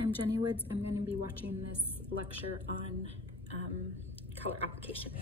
I'm Jenny Woods. I'm going to be watching this lecture on color application.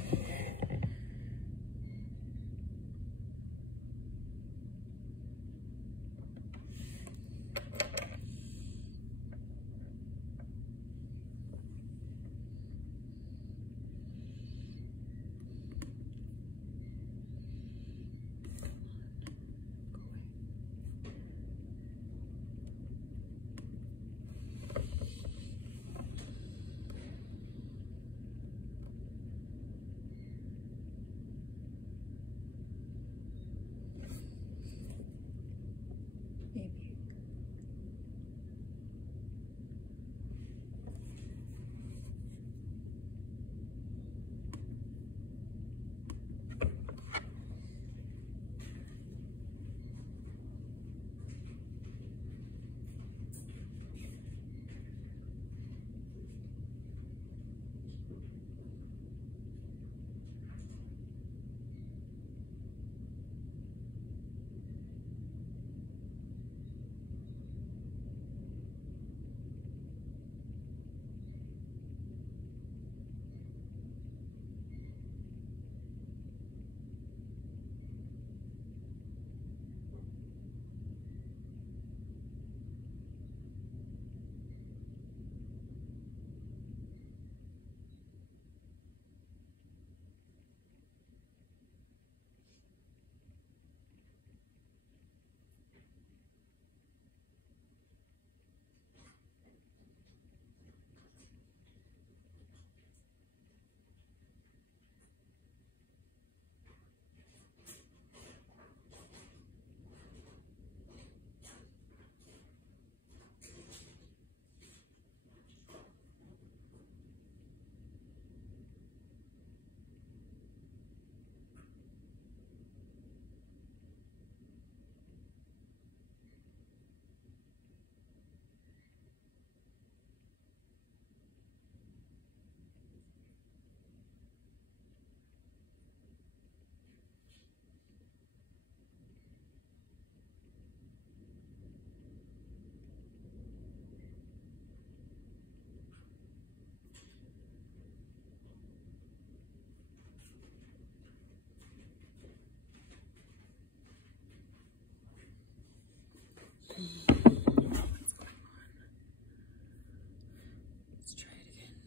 Let's try it again.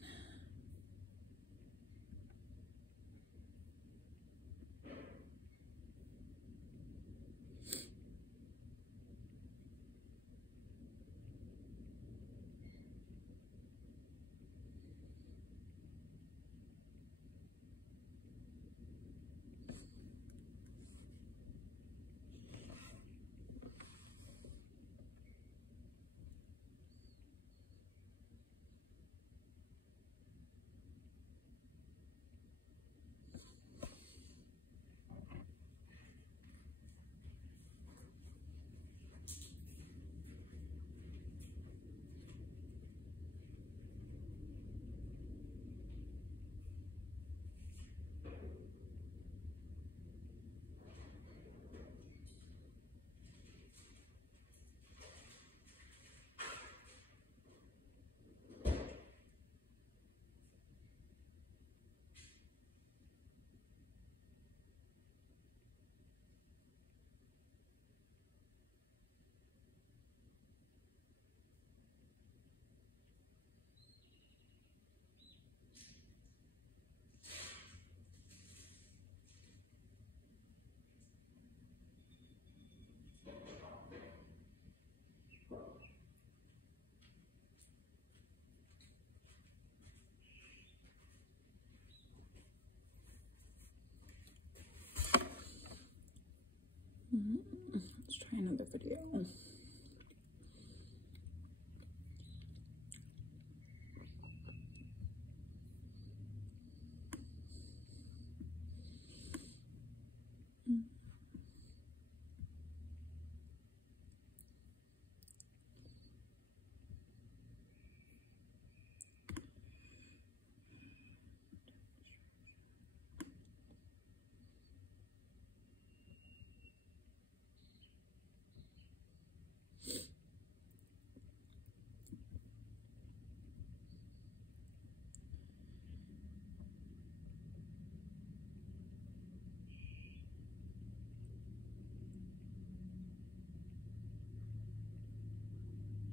Let's try another video.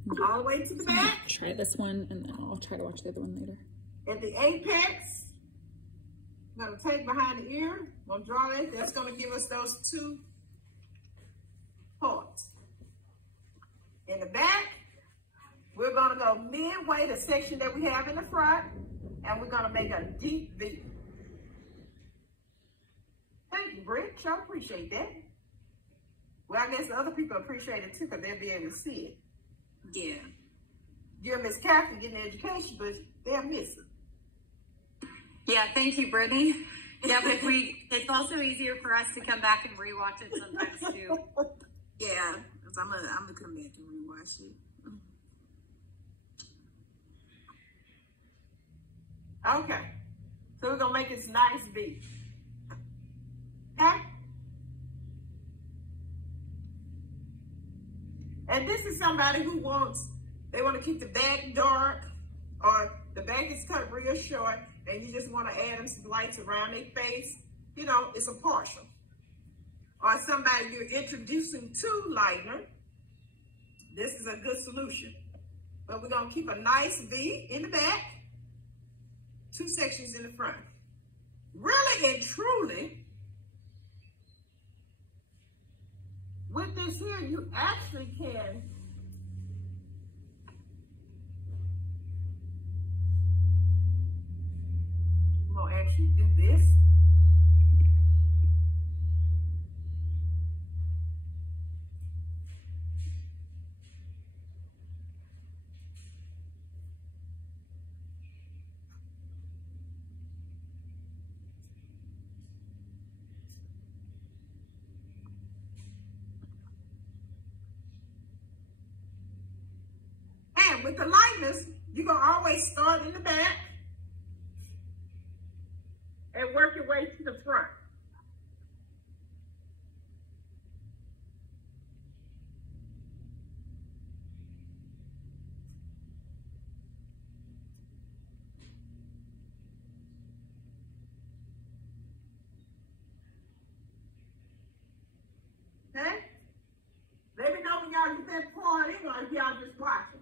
all the way to the back. Try this one, and then I'll try to watch the other one later. At the apex, I'm gonna take behind the ear, I'm gonna draw that. That's gonna give us those 2 parts. In the back, we're gonna go midway, the section that we have in the front, and we're gonna make a deep V. Thank you, Britt. I appreciate that. Well, I guess the other people appreciate it too, because they'll be able to see it. Yeah. You're Miss Catherine getting education, but they'll miss it. Yeah, thank you, Brittany. Yeah, but it's also easier for us to come back and rewatch it sometimes too. Yeah, because I'm gonna come back and rewatch it. Okay, so we're gonna make this nice V. Okay? And this is somebody who they want to keep the back dark, or the back is cut real short, and you just want to add them some lights around their face. You know, it's a partial. Or somebody you're introducing to lighter, this is a good solution. But we're going to keep a nice V in the back, 2 sections in the front. Really and truly, with this here, you actually can actually do this. And with the lightness, you're going to always start in the back and work your way to the front. Okay? Let me know when y'all get that part in, or if y'all just watching.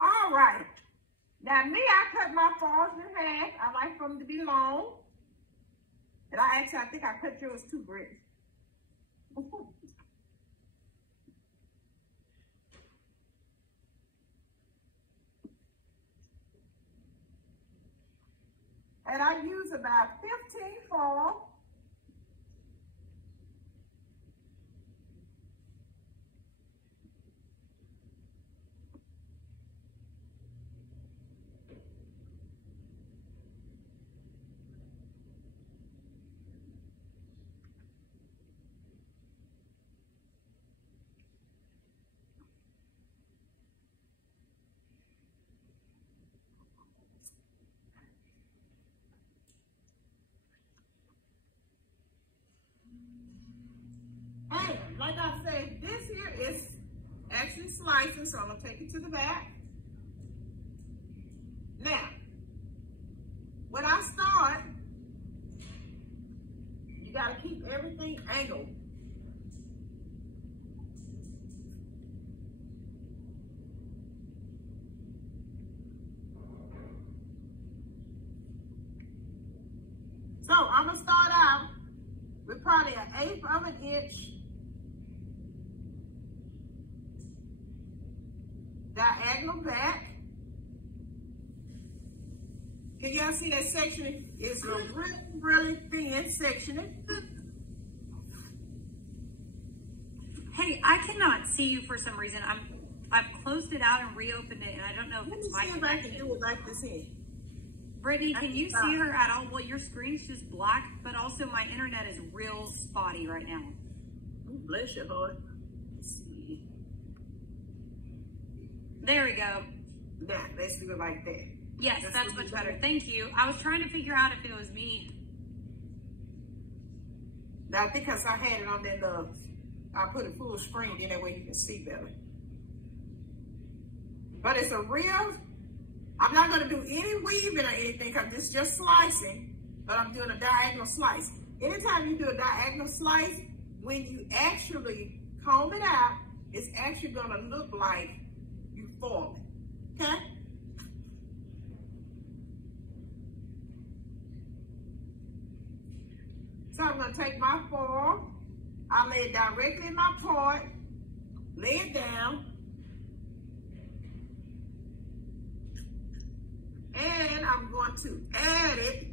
All right. Now me, I cut my falls in half. I like for them to be long. And I think I cut yours too, Britt. And I use about 15 falls. And like I said, this here is actually slicing, so I'm gonna take it to the back. Now, when I start, you gotta keep everything angled. So I'm gonna start out with probably 1/8 of an inch diagonal back. Can y'all see that section? It's a really, really thin section. Hey, I cannot see you for some reason. I've closed it out and reopened it, and I don't know if it's my connection. Let me see if I can do it like this here. Brittany, can you see her at all? Well, your screen's just black, but also my internet is real spotty right now. Ooh, bless your heart. There we go. Now, let's do it like that. Yes, that's much better. Thank you. I was trying to figure out if it was me. Now, I think because I had it on that, I put it full screen, then that way you can see better. But it's a real, I'm not going to do any weaving or anything because this is just slicing, but I'm doing a diagonal slice. Anytime you do a diagonal slice, when you actually comb it out, it's actually going to look like you fold it, okay? So I'm going to take my foil, I lay it directly in my pot, lay it down, and I'm going to add it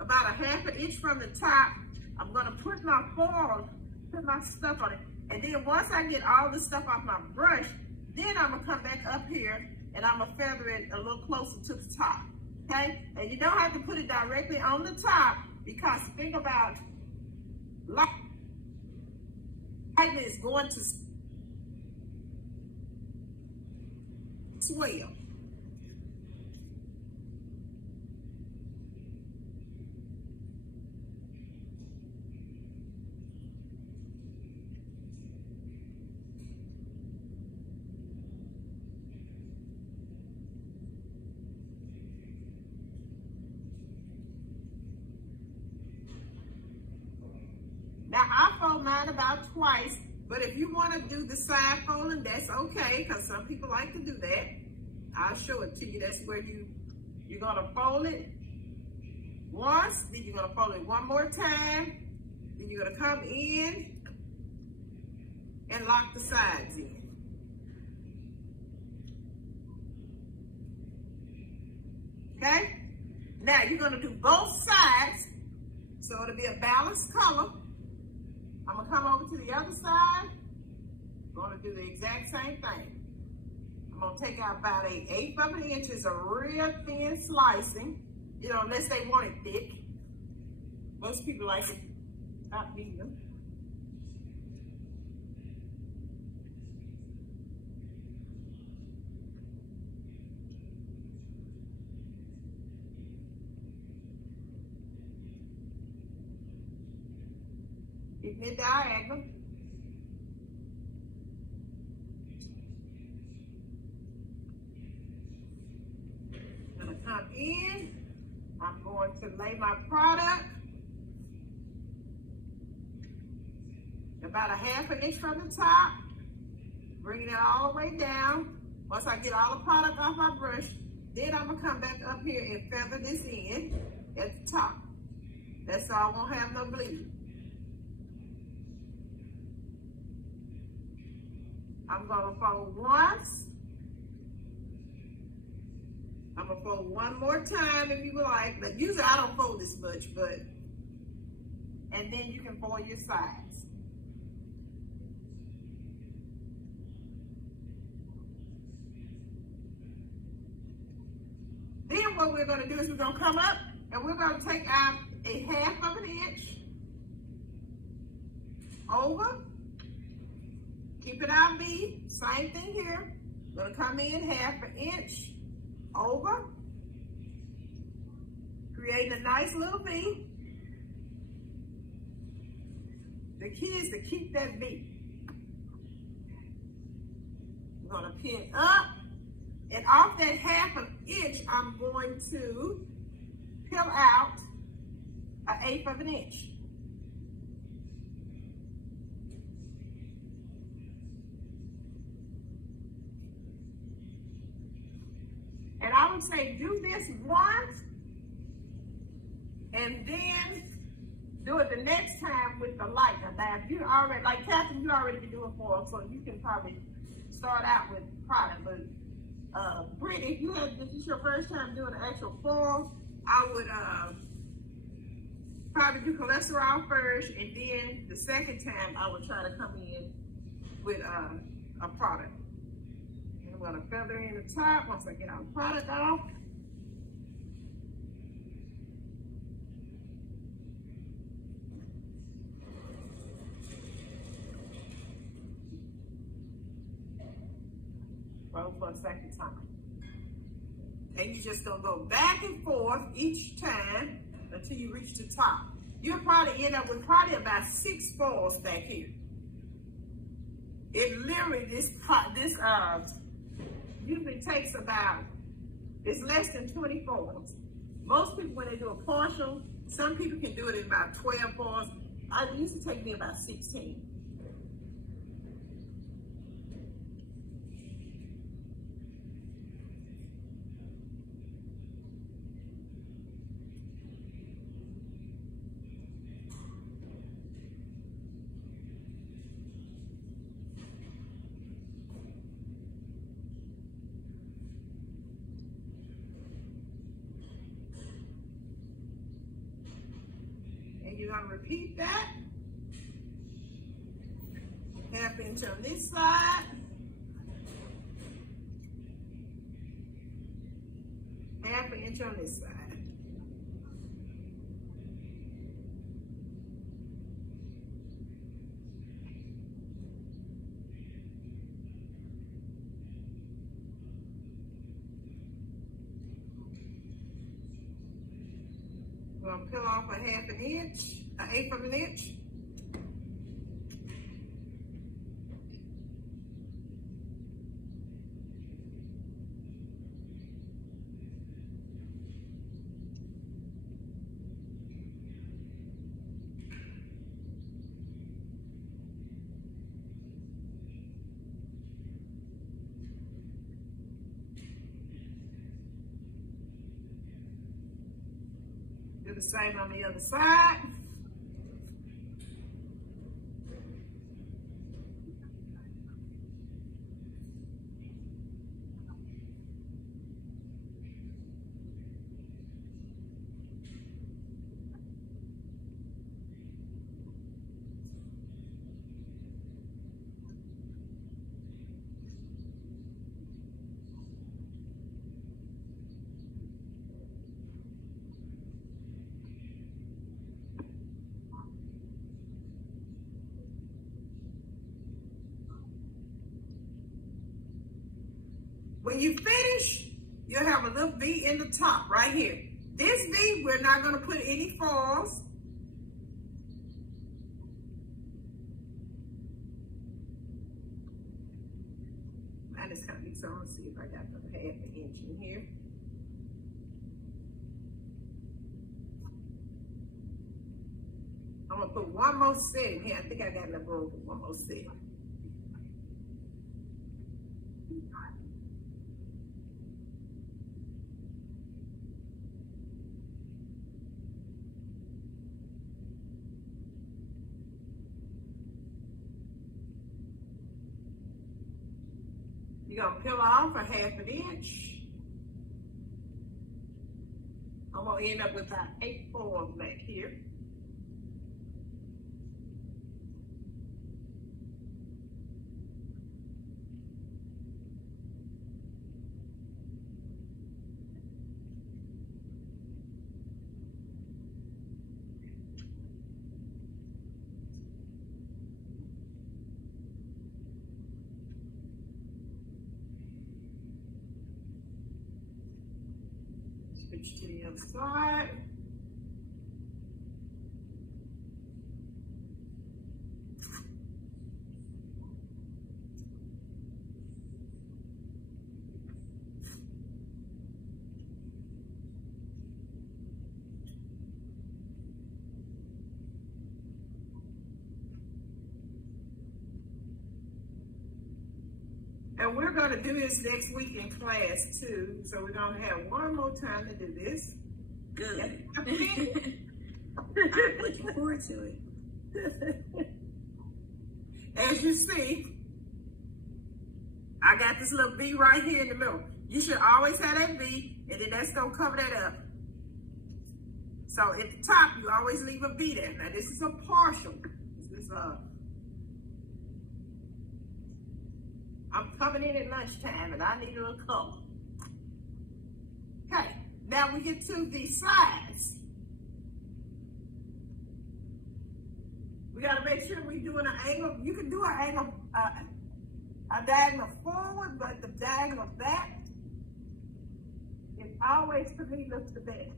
about a ½ an inch from the top. I'm going to put my foil, put my stuff on it, and then once I get all the stuff off my brush, then I'm going to come back up here and I'm going to feather it a little closer to the top, okay? And you don't have to put it directly on the top because think about lightning is going to swell. Now, I fold mine about twice, but if you want to do the side folding, that's okay, because some people like to do that. I'll show it to you. That's where you're going to fold it once, then you're going to fold it one more time, then you're going to come in and lock the sides in. Okay? Now, you're going to do both sides, so it'll be a balanced color. I'm going to come over to the other side. I'm going to do the exact same thing. I'm going to take out about 1/8 of an inch. It's a real thin slicing, you know, unless they want it thick. Most people like it not medium. Keeping it diagonal. I'm going to come in. I'm going to lay my product about 1/2 an inch from the top. Bringing it all the way down. Once I get all the product off my brush, then I'm going to come back up here and feather this in at the top. That's so I won't have no bleed. I'm going to fold once. I'm going to fold one more time if you would like. But usually I don't fold this much, but, and then you can fold your sides. Then what we're going to do is we're going to come up and we're going to take out 1/2 of an inch over. Keep it out V, same thing here. Gonna come in 1/2 an inch over, creating a nice little V. The key is to keep that V. I'm gonna pin up, and off that 1/2 an inch, I'm going to peel out 1/8 of an inch. And I would say do this once, and then do it the next time with the lighter. Now, if you already, like Catherine, you already been doing foil, so you can probably start out with product. But Brittany, if you had, this is your first time doing the actual foil, I would probably do cholesterol first, and then the second time I would try to come in with a product. I'm going to feather in the top once I get our product off. Fold for a second time. And you're just gonna go back and forth each time until you reach the top. You'll probably end up with probably about 6 foils back here. It literally, this usually takes about, it's less than 20 foils. Most people, when they do a partial, some people can do it in about 12 foils. It used to take me about 16. You're going to repeat that. Half inch on this side. Half an inch on this side. We're going to peel off a half an inch, an eighth of an inch. Do the same on the other side. When you finish, you'll have a little V in the top right here. This V, we're not going to put any foils. I just cut these on, see if I got the half an inch in here. I'm going to put one more set in here. I think I got enough room for one more set. You're going to peel off a half an inch. I'm going to end up with about 8 foils back here. Switch to the other side. And we're going to do this next week in class too. So we're going to have one more time to do this. Good. I'm looking forward to it. As you see, I got this little V right here in the middle. You should always have that V, and then that's going to cover that up. So at the top, you always leave a V there. Now this is a partial. This is I'm coming in at lunchtime and I need a little color. Okay, now we get to the sides. We gotta make sure we're doing an angle. You can do an a diagonal forward, but the diagonal back is always, for me, looks the best.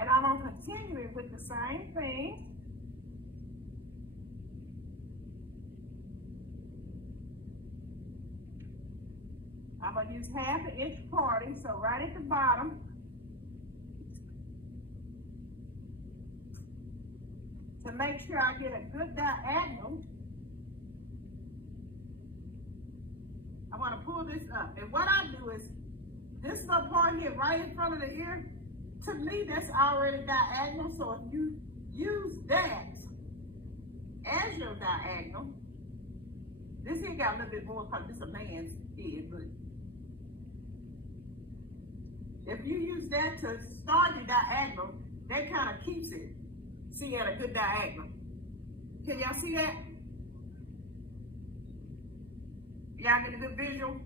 And I'm going to continue it with the same thing. I'm going to use 1/2 inch parting, so right at the bottom. To make sure I get a good diagonal, I want to pull this up. And what I do is, this little part here right in front of the ear, to me, that's already diagonal, so if you use that as your diagonal, this here got a little bit more because this is a man's head, but if you use that to start your diagonal, that kind of keeps it, see, at a good diagonal. Can y'all see that? Y'all get a good visual?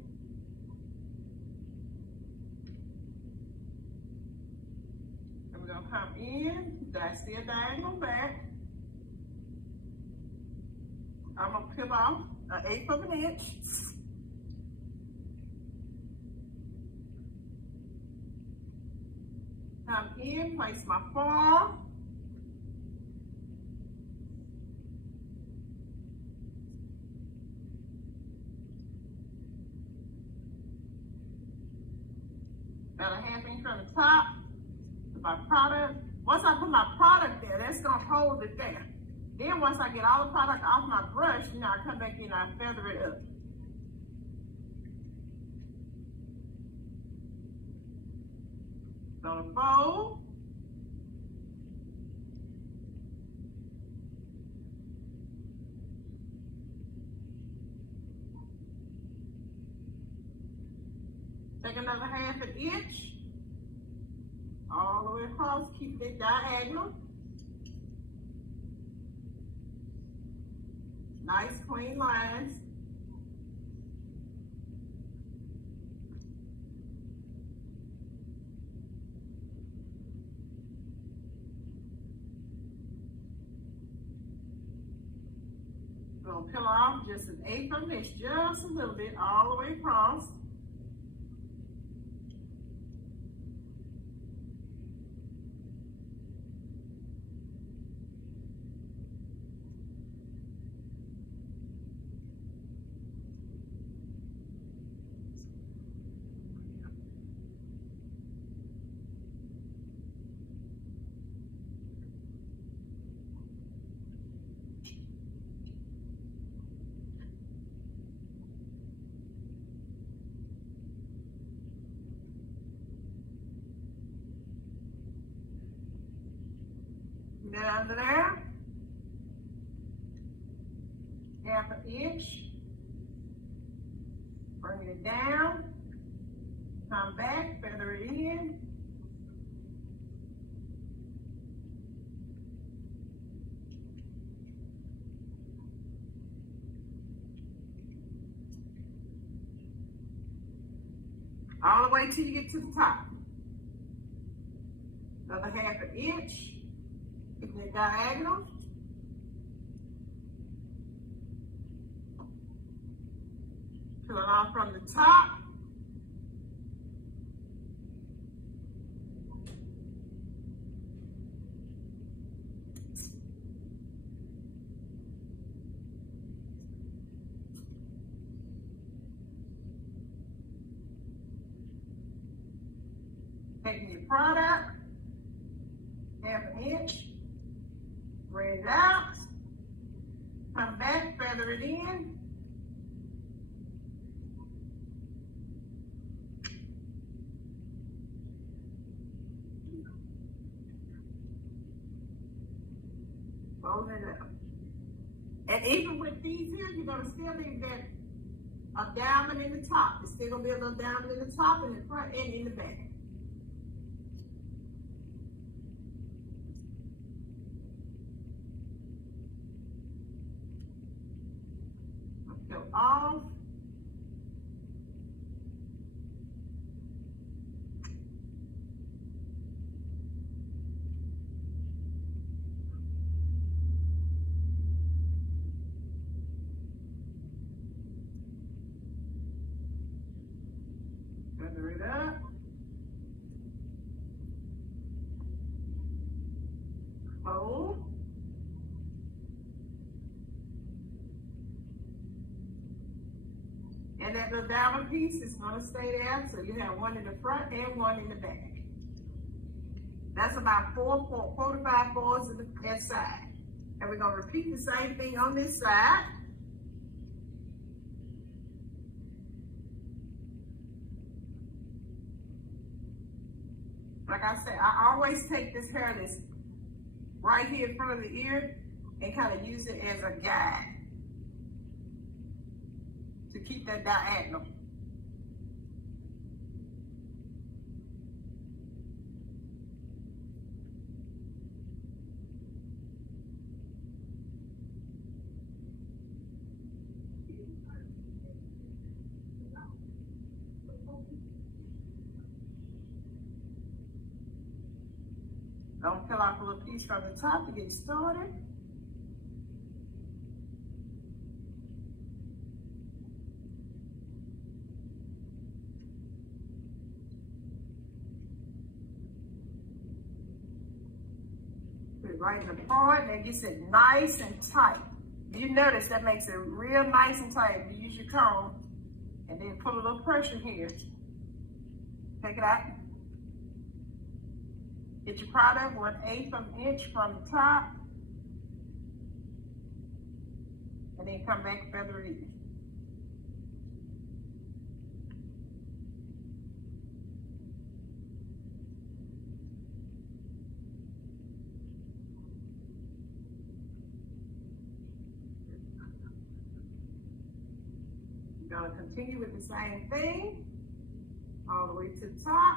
We're gonna come in, that's the diagonal back. I'm gonna peel off 1/8 of an inch. Come in, place my foil. About 1/2 inch from the top. My product. Once I put my product there, that's gonna hold it there. Then once I get all the product off my brush, you know, I come back in and I feather it up. Gonna fold. Take another 1/2 inch. All the way across, keep it diagonal. Nice clean lines. Gonna peel off just 1/8 of this, just a little bit, all the way across. Get under there. 1/2 inch. Bring it down. Come back, feather it in. All the way till you get to the top. Another 1/2 inch. Keep it diagonal. Peel it off from the top. Taking your product, 1/2 inch. Bring it out, come back, feather it in. Fold it up. And even with these here, you're gonna still leave that a diamond in the top. It's still gonna be a little diamond in the top, in the front, and in the back. Go off. Feather it up. Fold. And that little diamond piece is going to stay there, so you have one in the front and one in the back. That's about 4 to 5 boards in that side. And we're going to repeat the same thing on this side. Like I said, I always take this hair that's right here in front of the ear and kind of use it as a guide to keep that diagonal. Don't peel off a little piece from the top to get started. Put it right in the part, and that gets it nice and tight. You notice that makes it real nice and tight. You use your comb, and then put a little pressure here. Take it out. Get your product 1/8 of an inch from the top, and then come back and feather it in. You're going to continue with the same thing all the way to the top.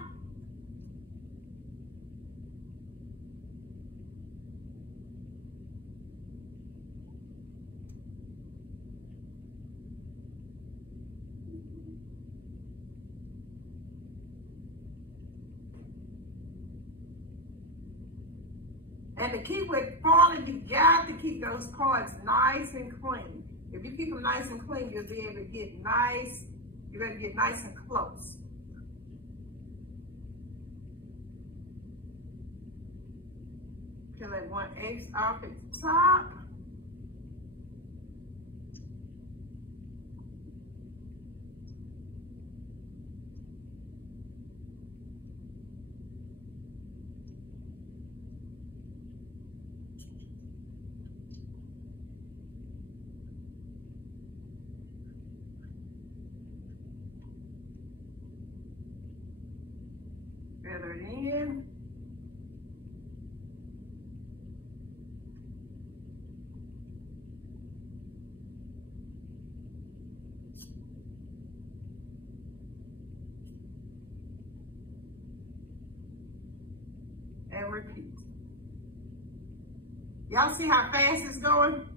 And to keep with falling, you got to keep those cards nice and clean. If you keep them nice and clean, you'll be able to get nice, you're going to get nice and close. Peel that 1/8 off at the top. Feather it in. And repeat. Y'all see how fast it's going?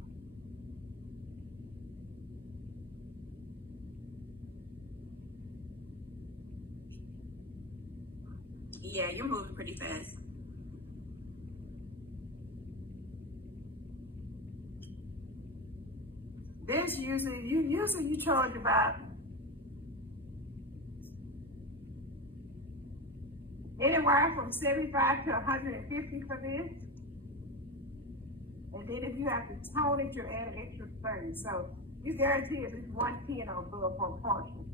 Yeah, you're moving pretty fast. This usually you charge about anywhere from $75 to $150 for this. And then if you have to tone it, you'll add an extra $30. So you guarantee at least 1 pin or above for a partial.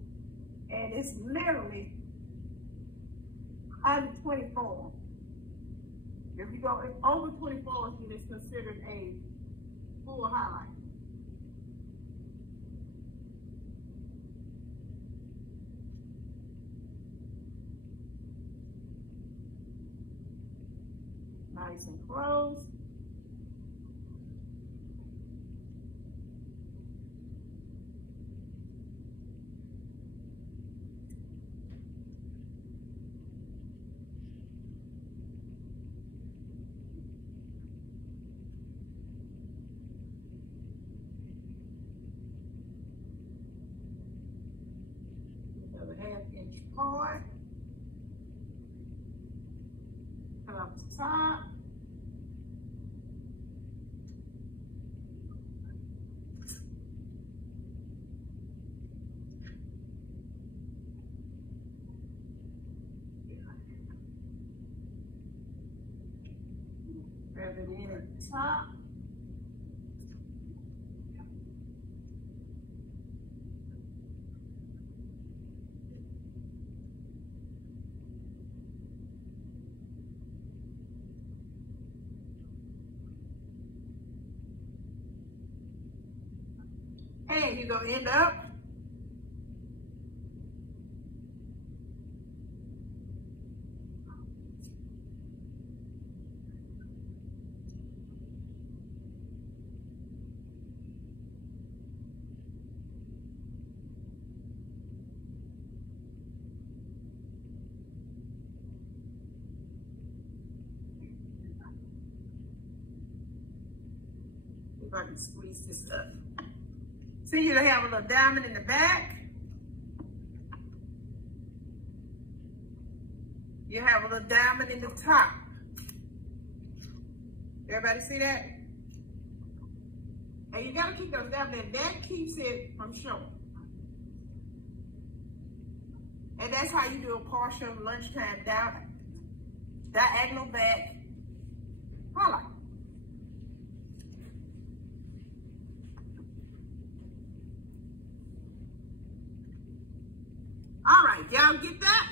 And it's literally under 24. If you go over 24, then it's considered a full highlight. Nice and close. each part. Cut off the top. Grab it in at the top. And you're gonna end up if I can squeeze this up. See, you have a little diamond in the back. You have a little diamond in the top. Everybody see that? And you gotta keep those diamonds in. That keeps it from showing. And that's how you do a partial lunchtime diagonal back highlight. All right, y'all get that?